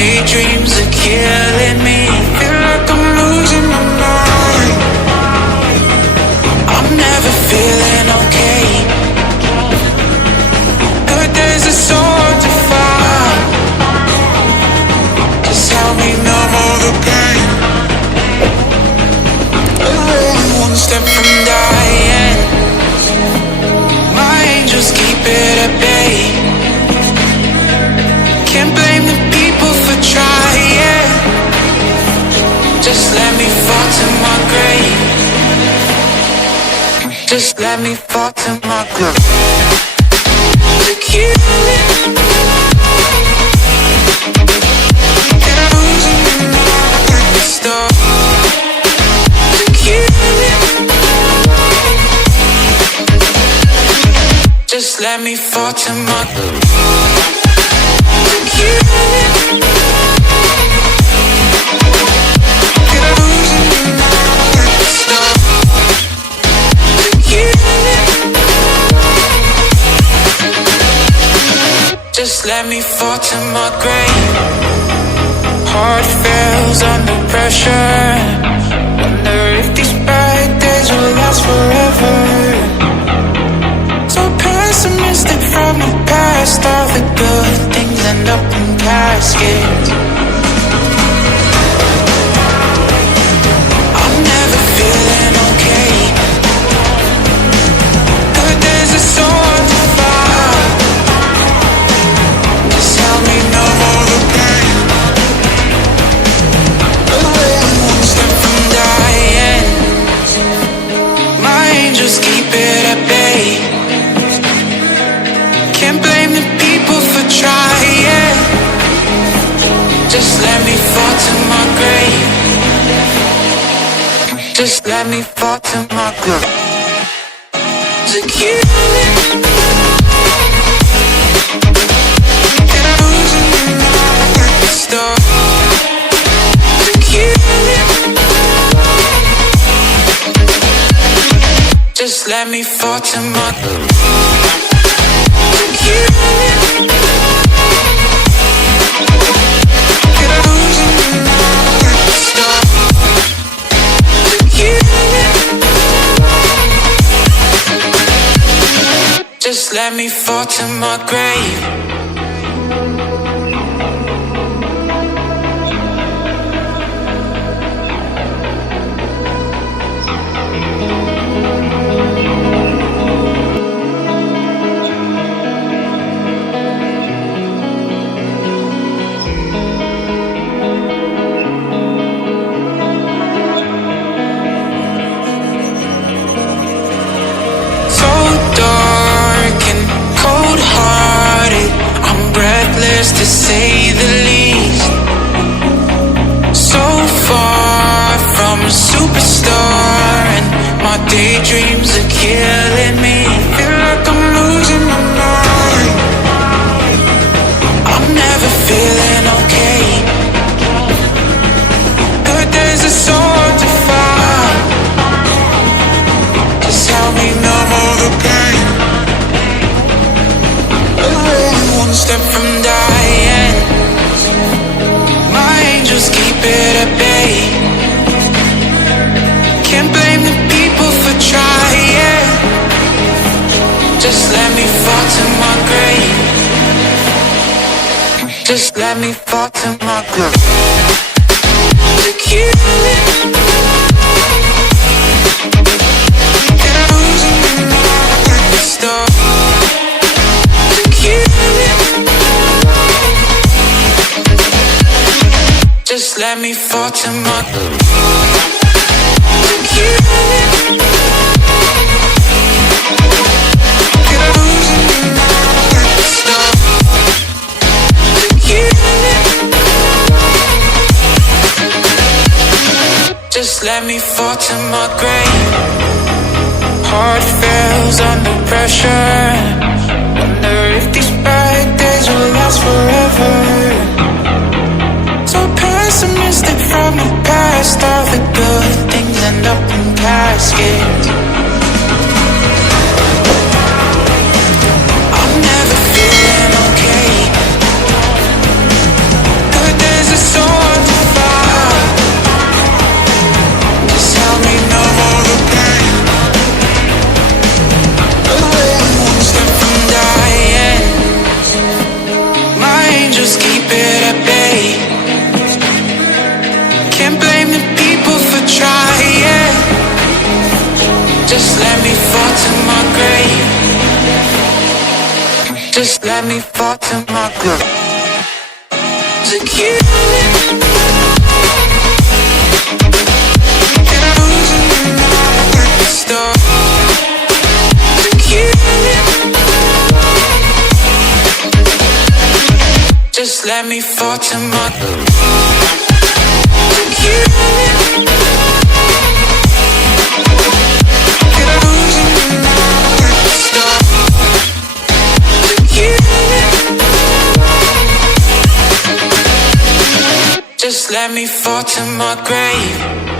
daydreams are killing me. Feel like I'm losing my mind. I'm never feeling okay. Good days are so hard to find. Just help me numb all the pain. I'm one step from dying. My angels keep it at bay. Can't blame the people for trying. Just let me fall to my grave. Just let me fall to my grave. To kill it. And I'm losing my mind. Stop. To kill it. Just let me fall to my grave. Just let me fall to my grave. Heart fails under pressure. Wonder if these bad days will last forever. So pessimistic from the past. All the good things end up in caskets. I'm never feeling okay. Good days are so hard to find. Just help me numb all the pain. I'm one step from dying. My angels keep it at bay. Can't blame the people for trying. Just let me fall to my grave. Just let me fall to my grave. To kill it. And I'm losing my mind. Stop. To kill it. Just let me fall to my grave. To kill it. And I'm losing my mind. Stop. To kill it. Just let me fall to my grave. So dark and cold-hearted, I'm breathless to say the least. So far from a superstar, and my daydreams are killing me. Feel like I'm losing my mind. I'm never feeling okay. Good days are so hard to find. Just help me numb all the pain. I'm one step from dying. My angels keep it at bay. Can't blame the people for trying. Just let me fall to my grave. Just let me fall to my grave. To kill it. And I'm losing my mind. Stop. To kill it. Just let me fall to my grave. To kill it. And I'm losing my mind. Stop. To kill it. Just let me fall to my grave. Heart fails under pressure. Wonder if these bad days will last forever. So pessimistic from the past. All the good things end up in caskets. I'm never feeling okay. Good days at bay. Can't blame the people for trying. Just let me fall to my grave. Just let me fall to my grave. Like you, just let me fall to my just let me fall to my grave.